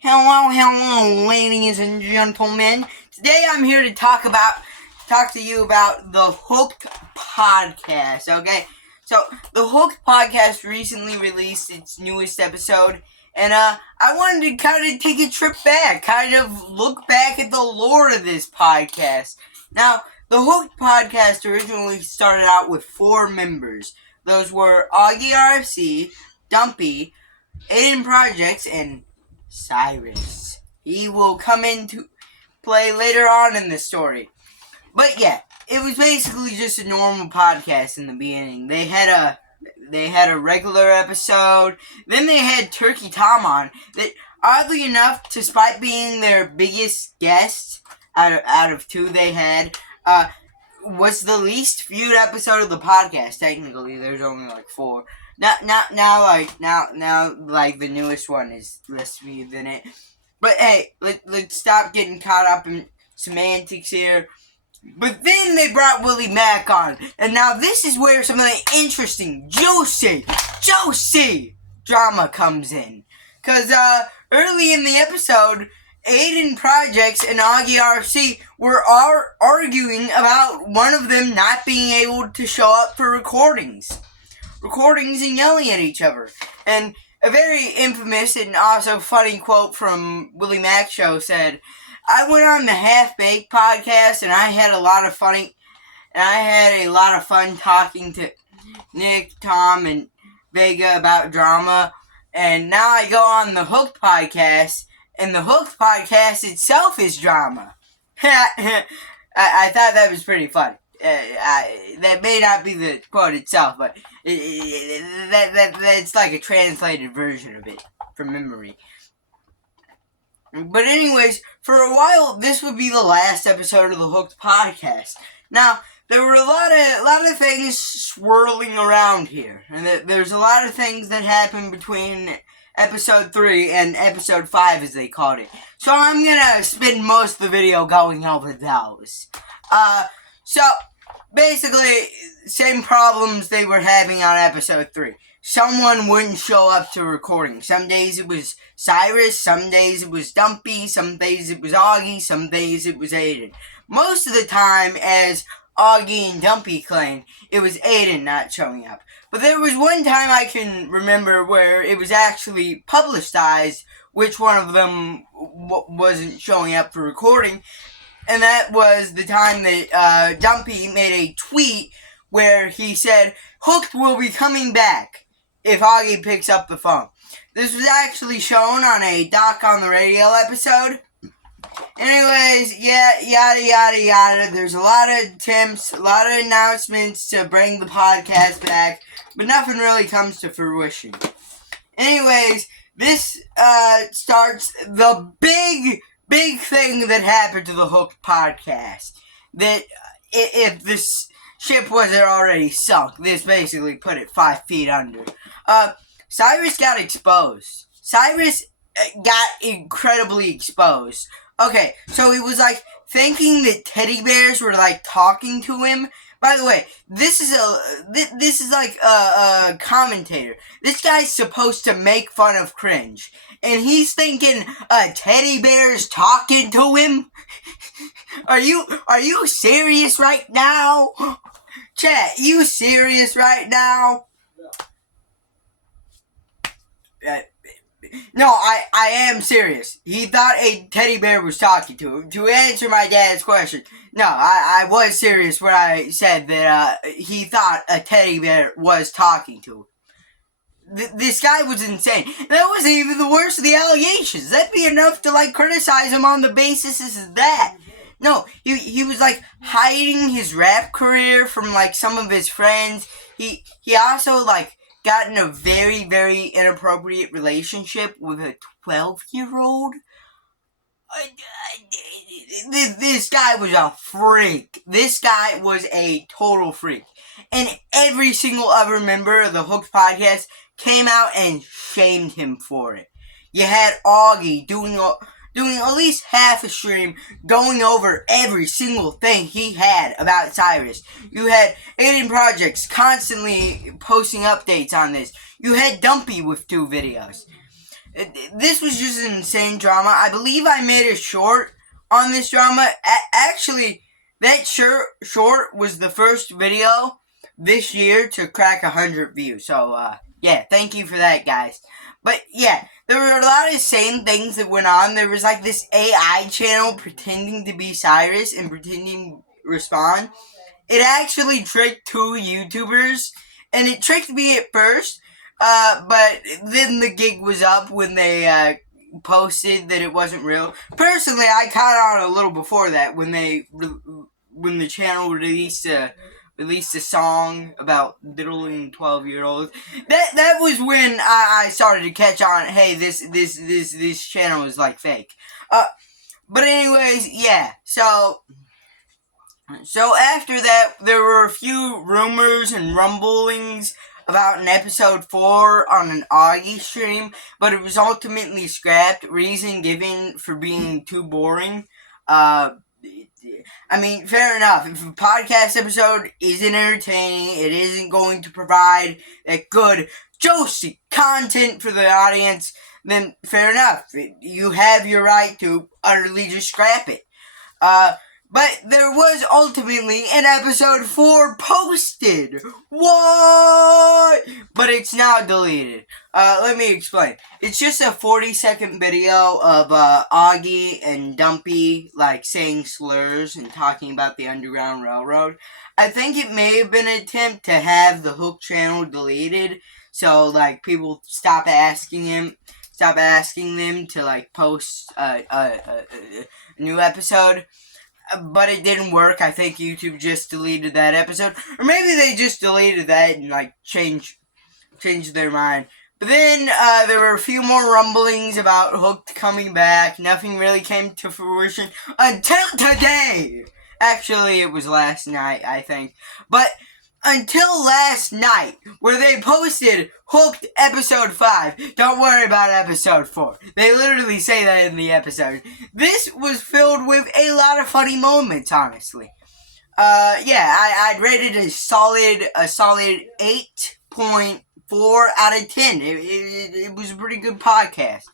Hello, ladies and gentlemen. Today I'm here to talk to you about the Hooked podcast. Okay, so the Hooked podcast recently released its newest episode, and I wanted to kind of take a trip back, kind of look back at the lore of this podcast. Now, the Hooked podcast originally started out with 4 members. Those were Augie RFC, Dumpy, Aiden Projects, and Cyrus. He will come into play later on in the story. But yeah, it was basically just a normal podcast in the beginning. They had a regular episode. Then they had Turkey Tom on. That, oddly enough, despite being their biggest guest out of 2 they had, was the least viewed episode of the podcast. Technically, there's only like 4. Now, the newest one is less viewed than it. But hey, let's stop getting caught up in semantics here. But then they brought Willie Mack on, and now this is where some of the interesting, juicy drama comes in. Cause early in the episode, Aiden Projects and Augie RFC were arguing about one of them not being able to show up for recordings and yelling at each other. And a very infamous and also funny quote from Willie Mack show said, "I went on the Half Baked podcast and I had a lot of fun talking to Nick, Tom, and Vega about drama. And now I go on the Hooked podcast, and the Hooked podcast itself is drama." I thought that was pretty funny. That may not be the quote itself, but that's like a translated version of it from memory. But anyways, for a while, this would be the last episode of the Hooked podcast. Now, there were a lot of things swirling around here, and there's a lot of things that happened between episode 3 and episode 5, as they called it. So I'm gonna spend most of the video going over those. So, basically, same problems they were having on episode 3. Someone wouldn't show up to recording. Some days it was Cyrus, some days it was Dumpy, some days it was Augie, some days it was Aiden. Most of the time, as Augie and Dumpy claimed, it was Aiden not showing up. But there was one time I can remember where it was actually publicized which one of them wasn't showing up for recording. And that was the time that Dumpy made a tweet where he said, "Hooked will be coming back if Augie picks up the phone." This was actually shown on a Doc on the Radio episode. Anyways, yeah, yada yada yada. There's a lot of attempts, a lot of announcements to bring the podcast back, but nothing really comes to fruition. Anyways, this starts the big thing that happened to the Hooked podcast. That if this ship wasn't already sunk, this basically put it 5 feet under. Cyrus got exposed. Cyrus got incredibly exposed. Okay, so he was like thinking that teddy bears were like talking to him. By the way, this is like a commentator. This guy's supposed to make fun of cringe, and he's thinking a teddy bear's talking to him. Are you serious right now? Chat, you serious right now? No, I am serious. He thought a teddy bear was talking to him. To answer my dad's question, no, I was serious when I said that he thought a teddy bear was talking to him. This guy was insane. That wasn't even the worst of the allegations. That'd be enough to like criticize him on the basis of that. No, he was like hiding his rap career from like some of his friends. He also like got in a very, very inappropriate relationship with a 12-year-old. This guy was a freak. This guy was a total freak. And every single other member of the Hooked podcast came out and shamed him for it. You had Augie doing at least half a stream going over every single thing he had about Cyrus. You had Aiden Projects constantly posting updates on this. You had Dumpy with 2 videos. This was just an insane drama. I believe I made a short on this drama. Actually, that short was the first video this year to crack 100 views. So, yeah, thank you for that, guys. But, yeah, there were a lot of same things that went on. There was, like, this AI channel pretending to be Cyrus and pretending to respond. It actually tricked 2 YouTubers, and it tricked me at first, but then the gig was up when they, posted that it wasn't real. Personally, I caught on a little before that when when the channel released a song about diddling 12-year-olds. That was when I started to catch on. Hey, this channel is like fake. But anyways, yeah. So after that, there were a few rumors and rumblings about an episode 4 on an Augie stream, but it was ultimately scrapped. Reason given for being too boring. I mean, fair enough. If a podcast episode isn't entertaining, it isn't going to provide that good, juicy content for the audience, then fair enough. You have your right to utterly just scrap it. But there was ultimately an episode 4 posted. What? But it's now deleted. Let me explain. It's just a 40-second video of Augie and Dumpy like saying slurs and talking about the Underground Railroad. I think it may have been an attempt to have the Hook channel deleted, so like people stop asking them to like post a new episode. But it didn't work. I think YouTube just deleted that episode. Or maybe they just deleted that and, like, changed their mind. But then, there were a few more rumblings about Hooked coming back. Nothing really came to fruition until today! Actually, it was last night, I think. But until last night, where they posted Hooked Episode 5. Don't worry about Episode 4. They literally say that in the episode. This was filled with a lot of funny moments, honestly. Yeah, I'd rate it a solid 8.4 out of 10. It was a pretty good podcast.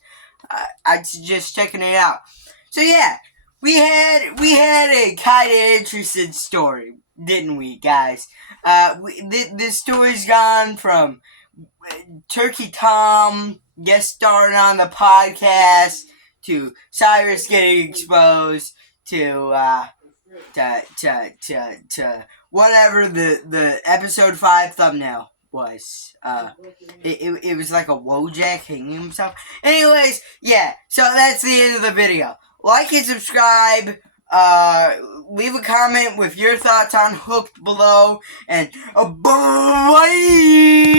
I'd suggest checking it out. So yeah, we had a kind of interesting story, didn't we, guys? This story's gone from Turkey Tom guest starring on the podcast to Cyrus getting exposed to whatever the episode 5 thumbnail was. It was like a Wojak hanging himself. Anyways, yeah, so that's the end of the video. Like and subscribe. Leave a comment with your thoughts on Hooked below, and bye!